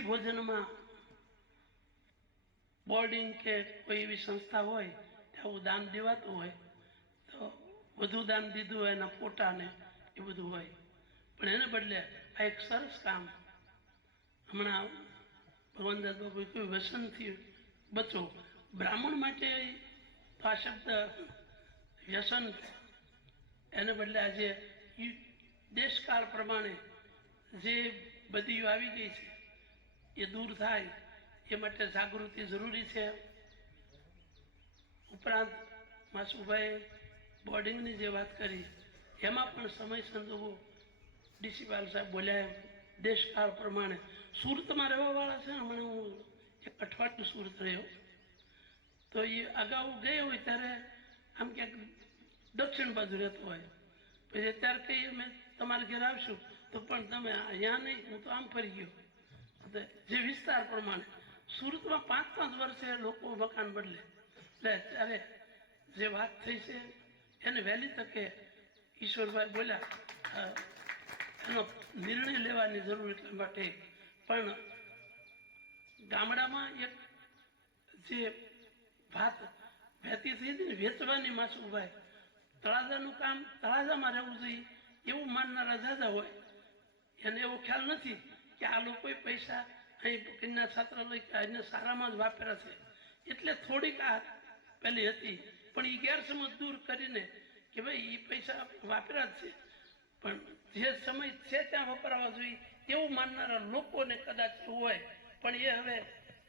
ભોજનમાં બોર્ડિંગ કે કોઈ એવી સંસ્થા હોય, ત્યાં દાન દેવાતું હોય, તો વધુ દાન દીધું હોય, એના ફોટાને એ બધું હોય. પણ એને બદલે આ એક સરસ કામ હમણાં ભગવાનદાસ બાબુ કહ્યું, વ્યસનથી બચો. બ્રાહ્મણ માટે તો આ શબ્દ વ્યસન એને બદલે આજે દેશકાળ પ્રમાણે જે બધી આવી ગઈ છે એ દૂર થાય, એ માટે જાગૃતિ જરૂરી છે. ઉપરાંત માસુભાઈ બોર્ડિંગની જે વાત કરી, એમાં પણ સમય સંજોગો ડીસીપાલ સાહેબ બોલ્યા એમ દેશકાળ પ્રમાણે. સુરતમાં રહેવાવાળા છે હમણાં હું એક અઠવાડિયું સુરત રહ્યો. તો એ અગાઉ ગયો હોય ત્યારે આમ ક્યાંક દક્ષિણ બાજુ રહેતો હોય. પછી અત્યારે કહીએ અમે તમારા ઘેર આવશું. તો પણ તમે અહીંયા નહીં, હું તો આમ ફરી ગયો. જે વિસ્તાર પ્રમાણે સુરતમાં પાંચ પાંચ વર્ષે લોકો મકાન બદલે. એટલે અત્યારે જે વાત થઈ છે, એને વહેલી તકે ઈશ્વરભાઈ બોલ્યા એનો નિર્ણય લેવાની જરૂર એટલા માટે. પણ ગામડામાં એક જે ભાત વહેતી થઈ હતી ને, વેચવાની માસુભાઈ તળાજાનું કામ તળાજામાં રહેવું જોઈએ એવું માનનારા જાજા હોય, એને એવો ખ્યાલ નથી. કે આ લોકોએ પૈસા અહીં કન્યા છાત્રાલય કે અહીંયા સારામાં જ વાપર્યા છે. એટલે થોડીક આ પેલી હતી. પણ એ ગેરસમજ દૂર કરીને કે ભાઈ એ પૈસા વાપર્યા જ છે. પણ જે સમય છે ત્યાં વપરાવા જોઈએ. એવું માનનારા લોકોને કદાચ હોય. પણ એ હવે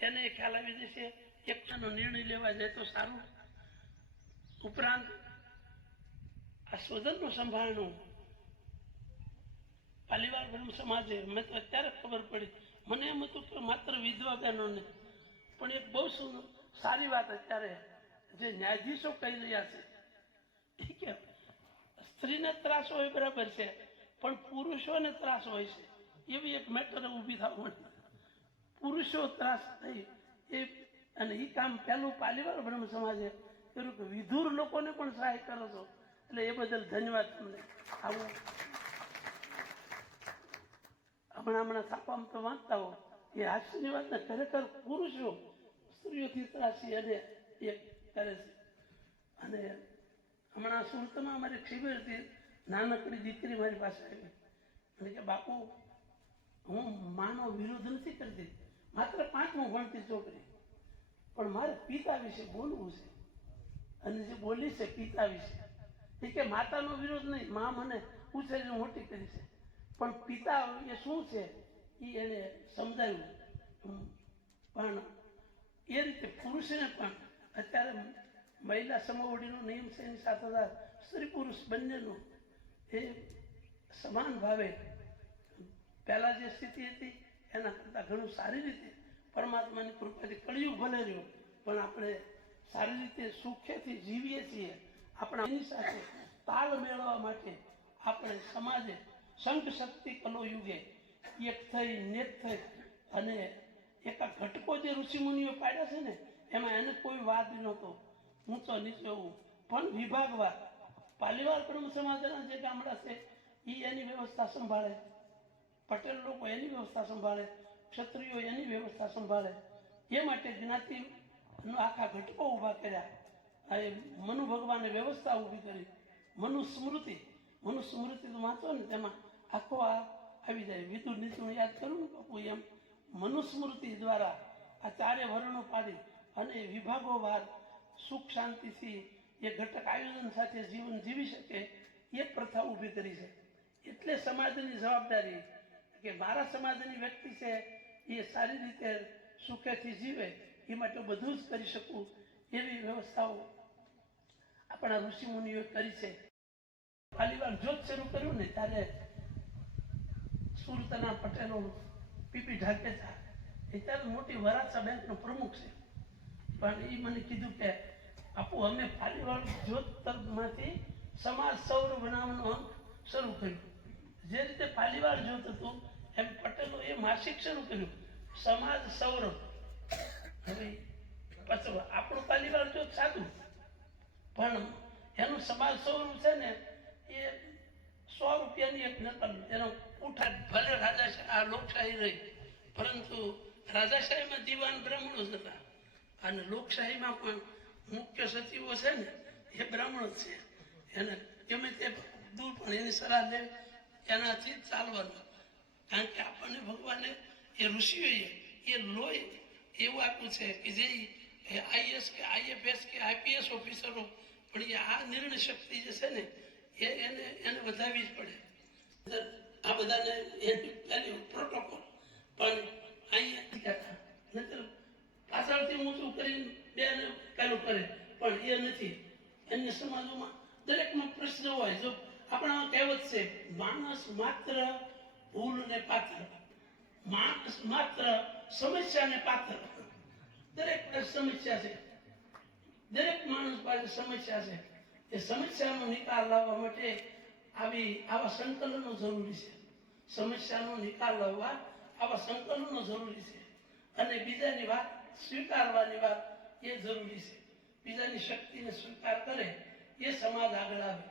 એને ખ્યાલ આવી જશે. એકતાનો નિર્ણય લેવા જાય તો સારું. ઉપરાંત આ સ્વજનનું સંભાળનું પાલીવાલ બ્રહ્મ સમાજે મેં તો અત્યારે ખબર પડી. મને એમ હતું કે માત્ર વિધવા બહેનોને પણ એક બહુ સુ, સારી વાત અત્યારે જે ન્યાયાધીશો કહી રહ્યા છે. એ કે સ્ત્રીને ત્રાસ હોય બરાબર છે, પણ પુરુષોને ત્રાસ હોય છે. એવી એક મેટર ઊભી થવા પુરુષો ત્રાસ થઈ એ, અને એ કામ પહેલું પાલીવાર બ્રહ્મ સમાજે કર્યું કે વિધુર લોકોને પણ સહાય કરો છો. એટલે એ બદલ ધન્યવાદ તમને. આવું. હમણાં હમણાં છાપામાં તો વાંચતા હો એ હાસ્યની વાત ને ખરેખર પુરુષો સ્ત્રીઓથી ત્રાસી અને એ કરે છે. અને હમણાં સુરતમાં અમારી શિબિરથી નાનકડી દીકરી મારી પાસે આવી. અને કે બાપુ, હું માનો વિરોધ નથી કરતી, માત્ર પાંચમું ભણતી છોકરી. પણ મારે પિતા વિશે બોલવું છે. અને જે બોલી છે પિતા વિશે, એ કે માતાનો વિરોધ નહીં, મા મને ઉછેરીને મોટી કરી છે. પણ પિતા એ શું છે? એ એને સમજાવ્યું પણ એ રીતે પુરુષને પણ અત્યારે મહિલા સમવડીનો નિયમ છે, એની સાથે સ્ત્રી પુરુષ બંનેનો એ સમાન ભાવે. પહેલાં જે સ્થિતિ હતી, એના કરતાં ઘણું સારી રીતે પરમાત્માની કૃપાથી કળિયુગ ભલે રહ્યો, પણ આપણે સારી રીતે સુખેથી જીવીએ છીએ. આપણા એની સાથે તાલ મેળવવા માટે આપણે સમાજે સંઘ શક્તિ કલો યુગે એક થઈ, નેત થઈ, અને એકા ઘટકો જે ઋષિમુનિઓ પાડ્યા છે ને, એમાં એને કોઈ વાદ નહોતો. ઊંચો નીચો એવું પણ વિભાગવાર પાલીવાર બ્રહ્મ સમાજના જે ગામડા છે એ એની વ્યવસ્થા સંભાળે. પટેલ લોકો એની વ્યવસ્થા સંભાળે. ક્ષત્રિયો એની વ્યવસ્થા સંભાળે. એ માટે જ્ઞાતિનો આખા ઘટકો ઊભા કર્યા. એ મનુ ભગવાને વ્યવસ્થા ઊભી કરી. મનુ સ્મૃતિ. મનુ સ્મૃતિ તો વાંચો ને તેમાં આખો આ આવી જાય. વિદુર નીચું યાદ કરું? ને બાપુ, એમ મનુસ્મૃતિ દ્વારા આ ચારે વર્ણો પાડી અને વિભાગોવાર સુખ શાંતિથી એ ઘટક આયોજન સાથે જીવન જીવી શકે, એ પ્રથા ઊભી કરી છે. એટલે સમાજની જવાબદારી કે મારા સમાજની વ્યક્તિ છે, એ સારી રીતે સુખેથી જીવે, એ માટે બધું જ કરી શકું એવી વ્યવસ્થાઓ આપણા ઋષિમુનિઓએ કરી છે. ખાલીવાર જોત શરૂ કર્યું ને ત્યારે સુરતના પટેલો પીપી ઢાકેચા એ ત્યારે મોટી વરાછા બેંકનો પ્રમુખ છે. પણ એ મને કીધું કે, આપું, અમે પાલીવાળ જ્યોત તરફમાંથી સમાજ સૌર બનાવવાનો અંક શરૂ કર્યું. જે રીતે પાલીવાળ જ્યોત હતું, એમ પટેલો એ માસિક શરૂ કર્યું. સમાજ સૌરવ હવે પછી આપણું પાલીવાળ જ્યોત સાદું. પણ એનું સમાજ સૌરવ છે ને, એ સો રૂપિયાની એક નકલ, એનો ઉઠા ભલે રાજાશાહી આ લોકશાહી રહી. પરંતુ રાજાશાહીમાં દીવાન બ્રાહ્મણો જ હતા. અને લોકશાહીમાં પણ મુખ્ય સચિવો છે ને, એ બ્રાહ્મણ જ છે. એને ગમે તે દૂર પણ એની સલાહ લે, એનાથી જ ચાલવાનું. કારણ કે આપણને ભગવાને એ ઋષિઓએ એ લોહી એવું આપ્યું છે કે જે આઈએસ કે આઈએફએસ કે આઈપીએસ ઓફિસરો, પણ એ આ નિર્ણય શક્તિ જે છે ને, એ એને એને વધારવી જ પડે. આ બધાને એની પહેલી પ્રોટોકોલ પણ અહીંયા નહીંતર પાછળથી ઊંચું કરીને બેને પેલું કરે. પણ એ નથી. અન્ય સમાજોમાં દરેકનો પ્રશ્ન હોય. જો આપણા કહેવત છે, માણસ માત્ર ભૂલને પાત્ર માણસ માત્ર સમસ્યાને પાત્ર દરેક પાસે સમસ્યા છે. દરેક માણસ પાસે સમસ્યા છે. એ સમસ્યાનો નિકાલ લાવવા માટે આવી આવા સંકલનો જરૂરી છે. સમસ્યાનો નિકાલ લાવવા આવા સંકલનો જરૂરી છે. અને બીજાની વાત સ્વીકારવાની વાત એ જરૂરી છે. બીજાની શક્તિને સ્વીકાર કરે એ સમાજ આગળ આવે.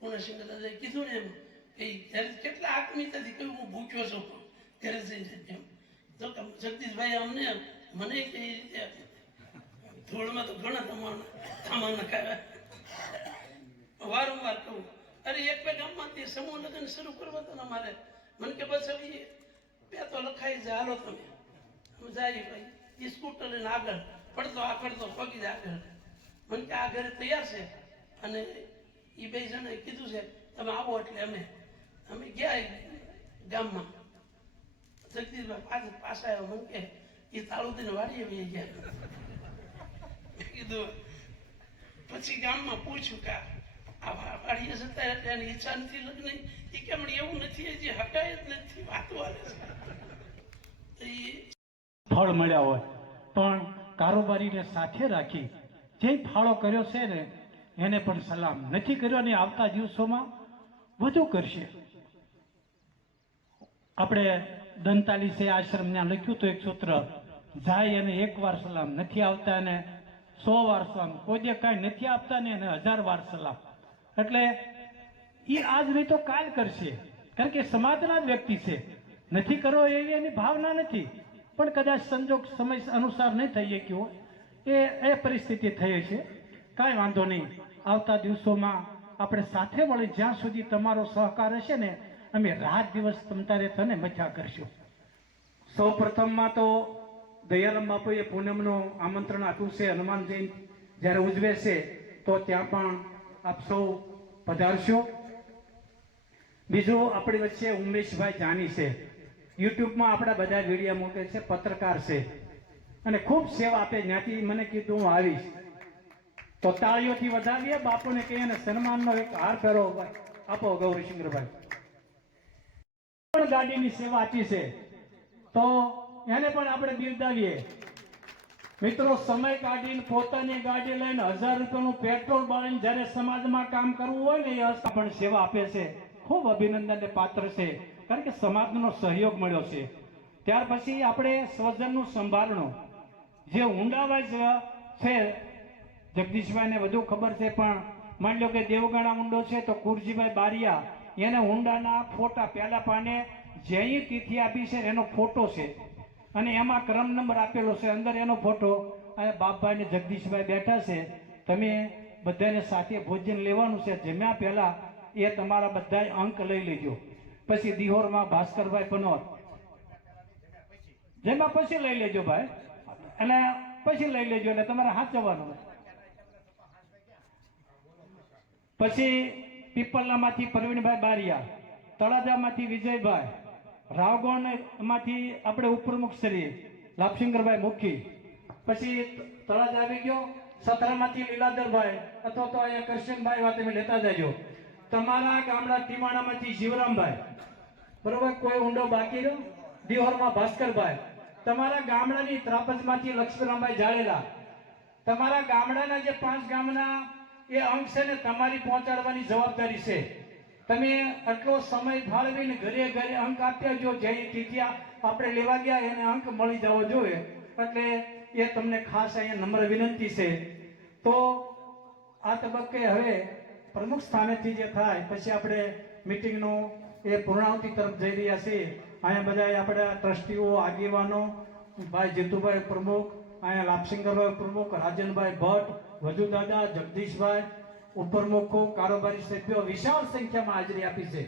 પૂર્ણસિંહ દાદાએ કીધું ને એમ કે જ્યારે કેટલા આત્મીયતાથી કહ્યું, હું ભૂખ્યો છું. પણ જઈને એમ. તો જગદીશભાઈ અમને મને કે રીતે ધૂળમાં તો ઘણા તમારના ખાવા વારંવાર કહું. અરે એક બે ગામમાંથી સમૂહ લગ્ન શરૂ કરવા તો મારે મને કે બસ હવે બે તો લખાઈ જાય. હાલો તમે. હું જાય ભાઈ. એ સ્કૂટર લઈને આગળ. પડતો આખડતો પગી જાય આગળ. મને કે આ ઘરે તૈયાર છે. અને એ બે જણાએ કીધું છે, તમે આવો એટલે અમે. અમે ગયા ગામમાં. જગદીશભાઈ પાછા પાછા આવ્યો. મને કે એ તાળું દઈને વાડીએ વહી ગયા. કીધું, પછી ગામમાં પૂછ્યું કે આ વા- જતા એની ઈચ્છા નથી લગ્ન એ કેમ એવું નથી, હજી હટાય જ નથી, વાતો આવે ફળ મળ્યા હોય, પણ કારોબારીને સાથે રાખી જે ફાળો કર્યો છે ને, એને પણ સલામ નથી કર્યો અને આવતા દિવસોમાં વધુ કરશે. આપણે દંતાલીસે આશ્રમને લખ્યું તો એક સૂત્ર, જાય અને એક વાર સલામ નથી આવતા ને સો વાર સલામ. કોઈ કાંઈ નથી આપતા ને એને હજાર વાર સલામ. એટલે એ આજ નહીં તો કાલ કરશે. કારણ કે સમાજના જ વ્યક્તિ છે. નથી કરવો એવી એની ભાવના નથી. પણ કદાચ સંજોગ સમય અનુસાર નહીં થઈ શક્યો એ એ પરિસ્થિતિ થઈ છે કાંઈ વાંધો નહીં. આવતા દિવસોમાં આપણે સાથે મળી જ્યાં સુધી તમારો સહકાર હશે ને, અમે રાત દિવસ તમતારે તને મજા કરશું. સૌ પ્રથમમાં તો દયારામ બાપુએ પૂનમનું આમંત્રણ આપ્યું છે. હનુમાન જ્યારે ઉજવે છે, તો ત્યાં પણ આપ સૌ પધારશો. બીજું આપણી વચ્ચે ઉમેશભાઈ જાની છે. યુટ્યુબમાં આપણા બધા વીડિયો મૂકે છે, પત્રકાર છે. અને ખૂબ સેવા આપે જ્યાંથી મને કીધું હું આવીશ. તો તાળીઓથી વધાવીએ, બાપુને કહીએ અને સન્માનનો એક હાર ફેરો આપો ગૌરીશંકરભાઈ પણ ગાડીની સેવા આપી છે. તો એને પણ આપણે બિરદાવીએ. મિત્રો, સમય કાઢીને પોતાની ગાડી લઈને હજાર રૂપિયાનું પેટ્રોલ બાળીને જ્યારે સમાજમાં કામ કરવું હોય ને એ પણ સેવા આપે છે. ખૂબ અભિનંદનને પાત્ર છે. કારણ કે સમાજનો સહયોગ મળ્યો છે. ત્યાર પછી આપણે સ્વજનનું સંભાળણું જે ઊંડાવાજ છે, જગદીશભાઈને વધુ ખબર છે, પણ માની લો કે દેવગણા ઊંડો છે, તો કુરજીભાઈ બારિયા, એને ઊંડાના ફોટા પહેલા પાને જેની તિથિ આપી છે એનો ફોટો છે. અને એમાં ક્રમ નંબર આપેલો છે. અંદર એનો ફોટો અને બાપભાઈ ને જગદીશભાઈ બેઠા છે. તમે બધાને સાથે ભોજન લેવાનું છે. જમ્યા પહેલા એ તમારા બધા અંક લઈ લેજો. પછી દિહોરમાં ભાસ્કરભાઈ પનોર. જેમાં પછી લઈ લેજો ભાઈ. અને પછી લઈ લેજો એટલે તમારે જવાનું પછી પીપલનામાંથી પ્રવીણભાઈ બારિયા, તળાજામાંથી વિજયભાઈ રાવગોણમાંથી આપણે ઉપપ્રમુખ શ્રી લાભશંકરભાઈ મુખી. પછી તળાજ આવી ગયો. સતરામાંથી લીલાધરભાઈ અથવા તો અહીંયા કરશનભાઈ વાત તમે લેતા જજો. તમારા ગામડા ટીમાણામાંથી શિવરામભાઈ. બરોબર? કોઈ ઊંડો બાકી રહ્યો? દિહોરમાં ભાસ્કરભાઈ. તમારા ગામડાની ત્રાપજમાંથી લક્ષ્મીરામભાઈ જાડેલા તમારા ગામડાના જે પાંચ ગામના એ અંક છે ને, તમારી પહોંચાડવાની જવાબદારી છે. તમે આટલો સમય ફાળવીને ઘરે ઘરે અંક આપ્યા જો જે તિથિ આપણે લેવા ગયા, એને અંક મળી જવો જોઈએ. એટલે એ તમને ખાસ અહીંયા નમ્ર વિનંતી છે. તો આ તબક્કે હવે પ્રમુખ સ્થાનેથી જે થાય, પછી આપણે મિટિંગનો એ પૂર્ણાવતી તરફ જઈ રહ્યા છીએ. અહીંયા બધા આપણા ટ્રસ્ટીઓ, આગેવાનો, ભાઈ જીતુભાઈ પ્રમુખ, અહીંયા લાપસિંગરભાઈ પ્રમુખ, રાજનભાઈ ભટ્ટ, વજુદાદા, જગદીશભાઈ ઉપપ્રમુખો કારોબારી સભ્યો વિશાળ સંખ્યામાં હાજરી આપી છે.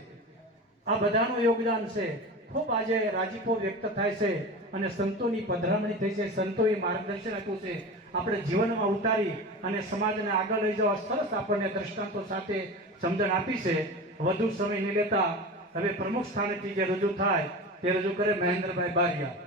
આ બધાનું યોગદાન છે. ખૂબ આજે રાજીપો વ્યક્ત થાય છે અને સંતોની પધરામણી થઈ છે. સંતોએ માર્ગદર્શન આપ્યું છે. આપણે જીવનમાં ઉતારી અને સમાજને આગળ લઈ જવા સરસ આપણને દ્રષ્ટાંતો સાથે સમજણ આપી છે. વધુ સમય નહીં લેતા હવે પ્રમુખ સ્થાનેથી જે રજૂ થાય તે રજૂ કરે મહેન્દ્રભાઈ બારિયા.